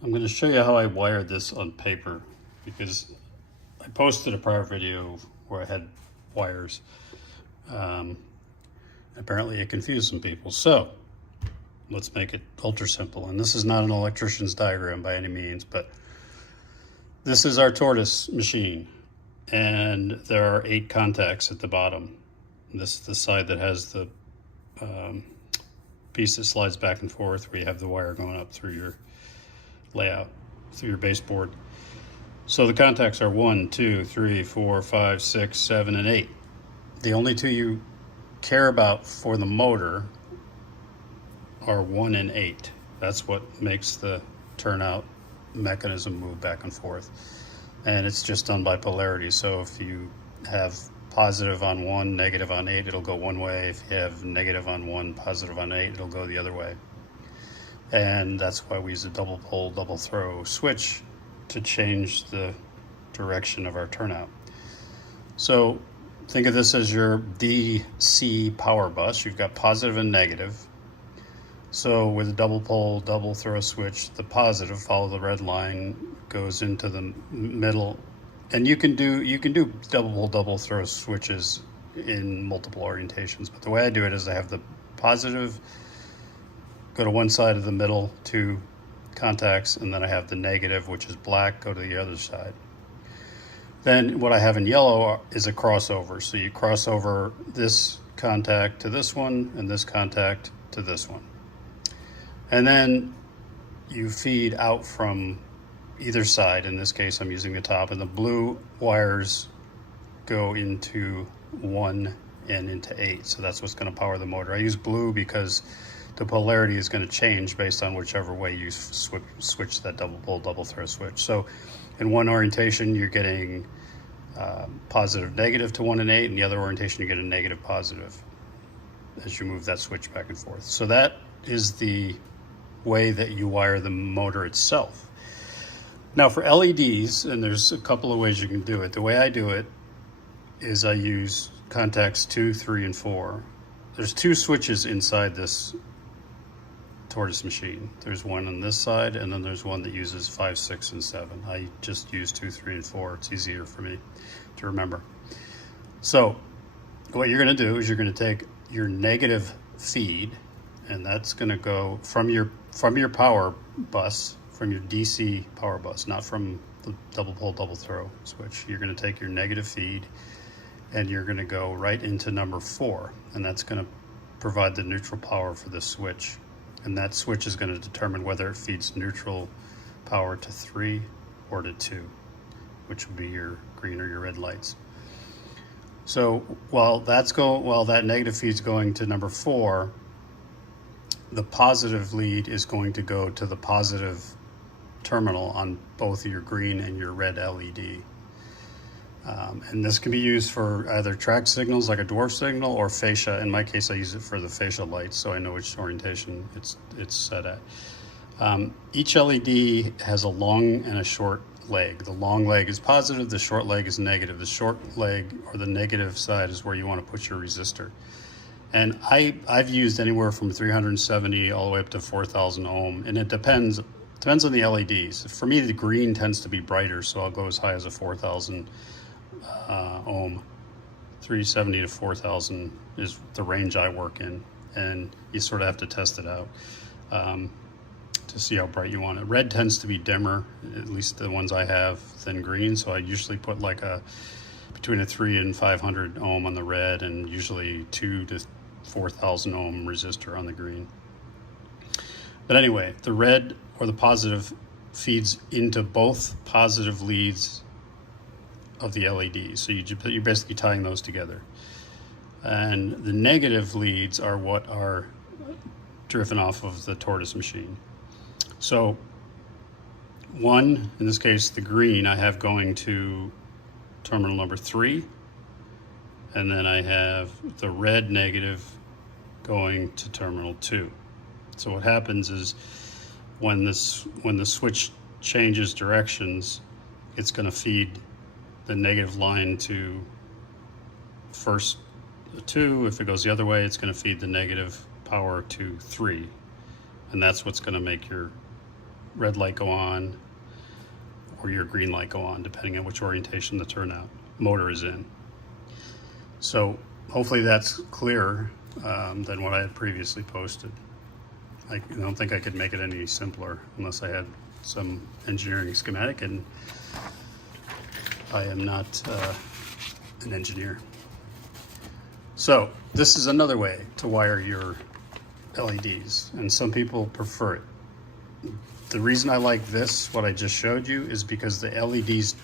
I'm going to show you how I wired this on paper because I posted a prior video where I had wires. Apparently it confused some people. So let's make it ultra simple. And this is not an electrician's diagram by any means, but this is our Tortoise machine. And there are 8 contacts at the bottom. This is the side that has the piece that slides back and forth where you have the wire going up through your layout, through your baseboard. So the contacts are 1, 2, 3, 4, 5, 6, 7, and 8. The only 2 you care about for the motor are 1 and 8. That's what makes the turnout mechanism move back and forth. And it's just done by polarity. So if you have positive on 1, negative on 8, it'll go one way. If you have negative on 1, positive on 8, it'll go the other way. And that's why we use a double pole, double throw switch to change the direction of our turnout. So think of this as your DC power bus. You've got positive and negative. So with a double pole, double throw switch, the positive, follow the red line, goes into the middle. And you can do double pole, double throw switches in multiple orientations. But the way I do it is I have the positive go to one side of the middle 2 contacts, and then I have the negative, which is black, go to the other side. Then what I have in yellow is a crossover. So you cross over this contact to this one and this contact to this one. And then you feed out from either side. In this case, I'm using the top, and the blue wires go into 1 and into 8. So that's what's going to power the motor. I use blue because the polarity is going to change based on whichever way you switch that double pole, double throw switch. So in one orientation, you're getting positive, negative to 1 and 8, and the other orientation, you get a negative, positive as you move that switch back and forth. So that is the way that you wire the motor itself. Now for LEDs, and there's a couple of ways you can do it. The way I do it is I use contacts 2, 3, and 4. There's 2 switches inside this Tortoise machine. There's one on this side, and then there's one that uses 5, 6, and 7. I just use 2, 3, and 4. It's easier for me to remember. So what you're going to do is you're going to take your negative feed, and that's going to go from your power bus, from your DC power bus, not from the double pole, double throw switch. You're going to take your negative feed, and you're going to go right into number 4, and that's going to provide the neutral power for the switch. And that switch is going to determine whether it feeds neutral power to 3 or to 2, which would be your green or your red lights. So while that negative feed's going to number 4, the positive lead is going to go to the positive terminal on both your green and your red LED. And this can be used for either track signals like a dwarf signal or fascia. In my case, I use it for the fascia lights, so I know which orientation it's set at. Each LED has a long and a short leg. The long leg is positive, the short leg is negative. The short leg, or the negative side, is where you want to put your resistor. And I've used anywhere from 370 all the way up to 4,000 ohm, and it depends on the LEDs. For me, the green tends to be brighter, so I'll go as high as a 4,000 ohm. 370 to 4,000 is the range I work in, and you sort of have to test it out to see how bright you want it. Red tends to be dimmer, at least the ones I have, than green, so I usually put like between a 3 and 500 ohm on the red, and usually 2 to 4,000 ohm resistor on the green. But anyway, the red, or the positive, feeds into both positive leads of the LEDs. So you're basically tying those together. And the negative leads are what are driven off of the Tortoise machine. So one, in this case, the green, I have going to terminal number 3. And then I have the red negative going to terminal 2. So what happens is when the switch changes directions, it's going to feed the negative line to first 2. If it goes the other way, it's going to feed the negative power to 3. And that's what's going to make your red light go on or your green light go on, depending on which orientation the turnout motor is in. So hopefully that's clearer than what I had previously posted. I don't think I could make it any simpler unless I had some engineering schematic, and I am not an engineer. So this is another way to wire your LEDs, and some people prefer it. The reason I like this, what I just showed you, is because the LEDs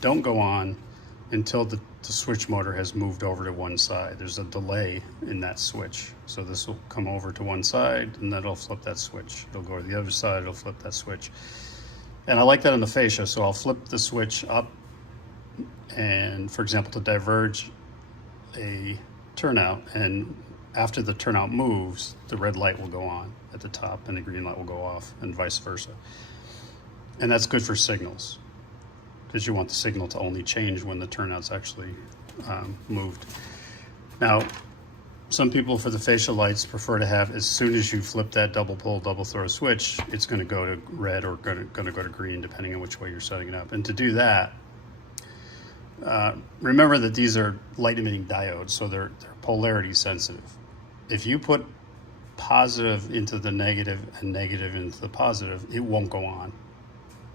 don't go on until the switch motor has moved over to one side. There's a delay in that switch. So this will come over to one side and then it'll flip that switch. It'll go to the other side, it'll flip that switch. And I like that in the fascia, so I'll flip the switch up and, for example, to diverge a turnout, and after the turnout moves, the red light will go on at the top and the green light will go off, and vice versa. And that's good for signals, because you want the signal to only change when the turnout's actually moved. Now, some people for the facial lights prefer to have, as soon as you flip that double pull, double throw switch, it's going to go to red or going to go to green, depending on which way you're setting it up. And to do that, remember that these are light emitting diodes, so they're polarity sensitive. If you put positive into the negative and negative into the positive, it won't go on.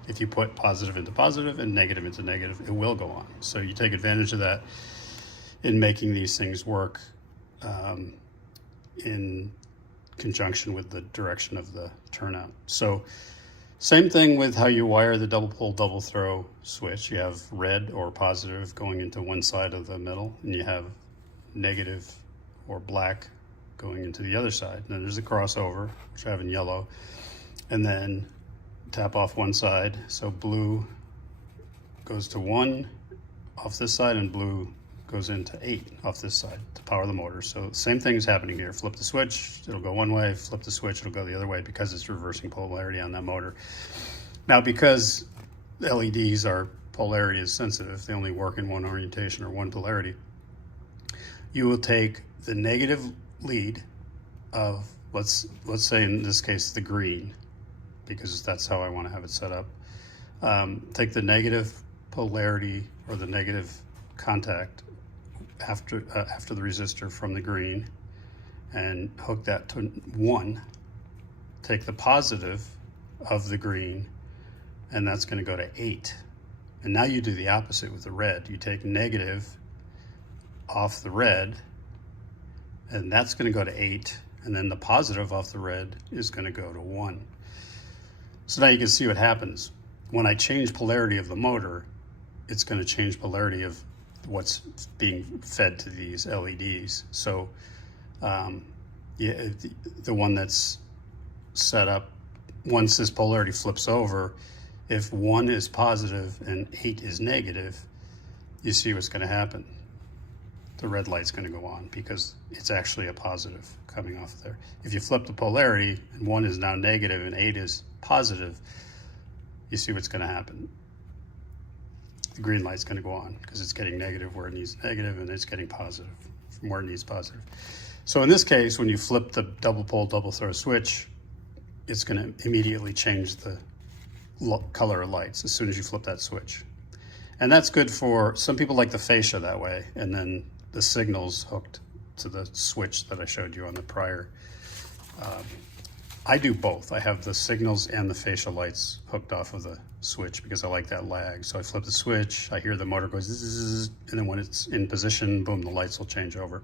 If you put positive into positive and negative into negative, it will go on. So you take advantage of that in making these things work in conjunction with the direction of the turnout. So same thing with how you wire the double pull, double throw switch. You have red or positive going into one side of the middle, and you have negative or black going into the other side. And then there's a crossover, which I have in yellow, and then tap off one side. So blue goes to 1 off this side and blue goes into 8 off this side to power the motor. So same thing's happening here. Flip the switch, it'll go one way. Flip the switch, it'll go the other way, because it's reversing polarity on that motor. Now, because LEDs are polarity sensitive, they only work in one orientation or one polarity, you will take the negative lead of, let's say in this case, the green, because that's how I want to have it set up. Take the negative polarity or the negative contact after the resistor from the green and hook that to 1. Take the positive of the green, and that's going to go to 8. And now you do the opposite with the red. You take negative off the red, and that's going to go to 8, and then the positive off the red is going to go to 1. So now you can see what happens. When I change polarity of the motor, it's going to change polarity of what's being fed to these LEDs. So yeah, the one that's set up, once this polarity flips over, if 1 is positive and 8 is negative, you see what's going to happen. The red light's going to go on because it's actually a positive coming off there. If you flip the polarity and 1 is now negative and 8 is positive, you see what's going to happen. The green light's going to go on because it's getting negative where it needs negative, and it's getting positive from where it needs positive. So in this case, when you flip the double pull, double throw switch, it's going to immediately change the color of lights as soon as you flip that switch. And that's good for, some people like the fascia that way, and then the signal's hooked to the switch that I showed you on the prior. I do both. I have the signals and the fascia lights hooked off of the switch because I like that lag. So I flip the switch, I hear the motor go zzz, and then when it's in position, boom, the lights will change over.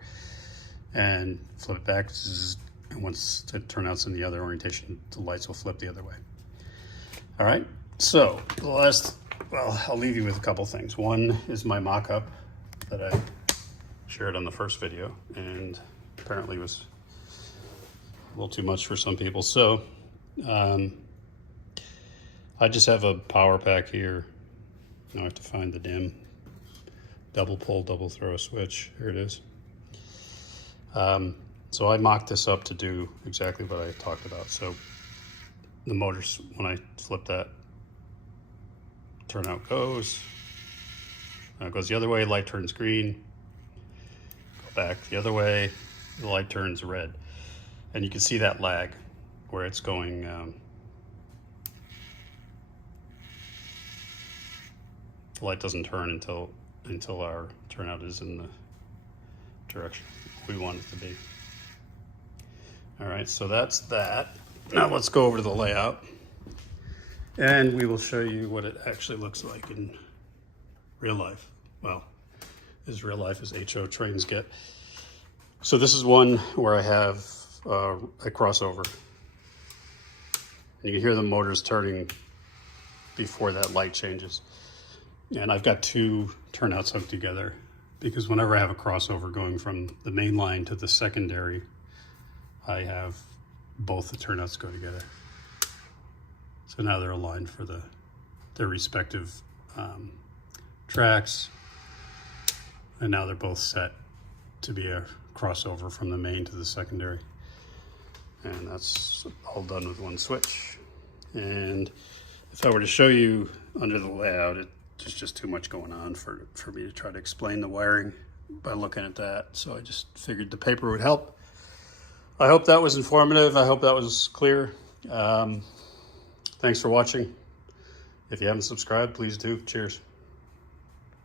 And flip it back, zzz, and once the turnout's in the other orientation, the lights will flip the other way. All right, so the last, well, I'll leave you with a couple things. One is my mock-up that I shared on the first video, and apparently was a little too much for some people. So I just have a power pack here. Now I have to find the dim double pull, double throw switch. Here it is. So I mocked this up to do exactly what I talked about. So the motors, when I flip that, turnout goes. Now it goes the other way, light turns green. Go back the other way, the light turns red. And you can see that lag where it's going the light doesn't turn until our turnout is in the direction we want it to be. All right, so that's that. Now let's go over to the layout, and we will show you what it actually looks like in real life. Well, as real life as HO trains get. So this is one where I have a crossover. You can hear the motors turning before that light changes. And I've got two turnouts hooked together because whenever I have a crossover going from the main line to the secondary, I have both the turnouts go together. So now they're aligned for their respective tracks. And now they're both set to be a crossover from the main to the secondary. And that's all done with one switch. And if I were to show you under the layout, there's just too much going on for me to try to explain the wiring by looking at that. So I just figured the paper would help. I hope that was informative. I hope that was clear. Thanks for watching. If you haven't subscribed, please do. Cheers.